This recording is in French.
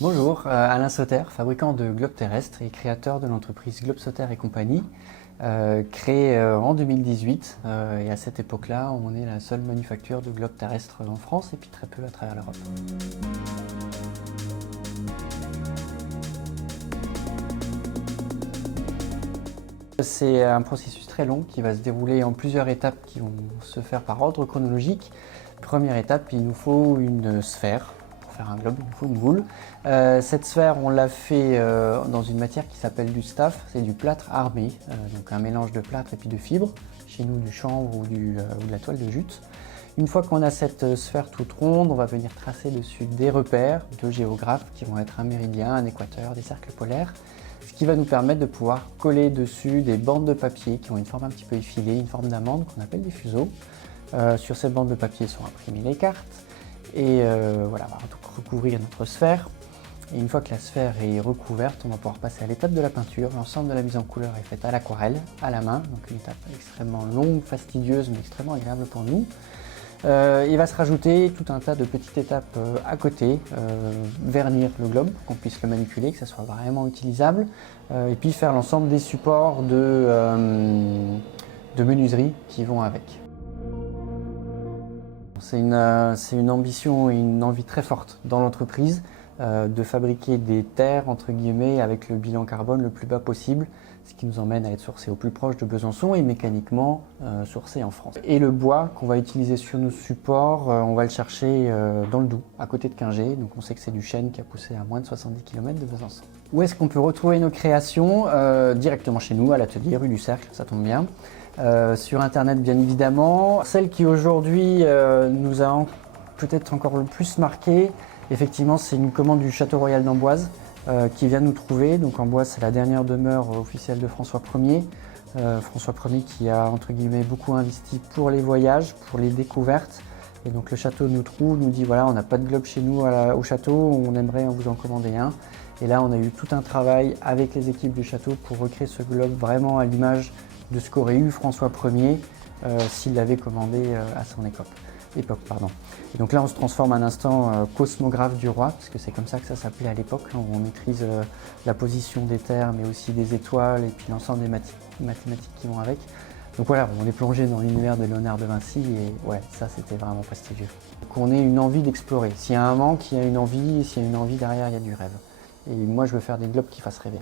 Bonjour, Alain Sauter, fabricant de globes terrestres et créateur de l'entreprise Globe Sauter et compagnie, créée en 2018. Et à cette époque-là, on est la seule manufacture de globes terrestres en France et puis très peu à travers l'Europe. C'est un processus très long qui va se dérouler en plusieurs étapes qui vont se faire par ordre chronologique. Première étape, il nous faut une sphère. Pour faire un globe, il nous faut une boule. Cette sphère, on l'a fait dans une matière qui s'appelle du staff, c'est du plâtre armé, donc un mélange de plâtre et puis de fibres, chez nous du chanvre ou de la toile de jute. Une fois qu'on a cette sphère toute ronde, on va venir tracer dessus des repères de géographes qui vont être un méridien, un équateur, des cercles polaires, ce qui va nous permettre de pouvoir coller dessus des bandes de papier qui ont une forme un petit peu effilée, une forme d'amande qu'on appelle des fuseaux. Sur cette bande de papier sont imprimées les cartes et voilà, on va recouvrir notre sphère. Et une fois que la sphère est recouverte, on va pouvoir passer à l'étape de la peinture. L'ensemble de la mise en couleur est faite à l'aquarelle, à la main, donc une étape extrêmement longue, fastidieuse, mais extrêmement agréable pour nous. Il va se rajouter tout un tas de petites étapes à côté, vernir le globe pour qu'on puisse le manipuler, que ça soit vraiment utilisable, et puis faire l'ensemble des supports de menuiserie qui vont avec. C'est une ambition et une envie très forte dans l'entreprise de fabriquer des terres entre guillemets avec le bilan carbone le plus bas possible, ce qui nous emmène à être sourcé au plus proche de Besançon et mécaniquement sourcé en France. Et le bois qu'on va utiliser sur nos supports, on va le chercher dans le Doubs, à côté de Quingey, donc on sait que c'est du chêne qui a poussé à moins de 70 km de Besançon. Où est-ce qu'on peut retrouver nos créations? Directement chez nous, à l'atelier rue du Cercle, ça tombe bien. Sur internet bien évidemment. Celle qui aujourd'hui nous a peut-être encore le plus marqué, effectivement c'est une commande du Château Royal d'Amboise qui vient nous trouver. Donc Amboise c'est la dernière demeure officielle de François Ier. François Ier qui a entre guillemets beaucoup investi pour les voyages, pour les découvertes. Et donc le château nous trouve, nous dit voilà on n'a pas de globe chez nous au château, on aimerait vous en commander un. Et là on a eu tout un travail avec les équipes du château pour recréer ce globe vraiment à l'image de ce qu'aurait eu François Ier s'il l'avait commandé à son époque. Et donc là on se transforme un instant cosmographe du roi, parce que c'est comme ça que ça s'appelait à l'époque, où on maîtrise la position des terres, mais aussi des étoiles, et puis l'ensemble des mathématiques qui vont avec. Donc voilà, on est plongé dans l'univers de Léonard de Vinci, et ouais, ça c'était vraiment prestigieux. Qu'on ait une envie d'explorer. S'il y a un manque, il y a une envie, et s'il y a une envie derrière, il y a du rêve. Et moi je veux faire des globes qui fassent rêver.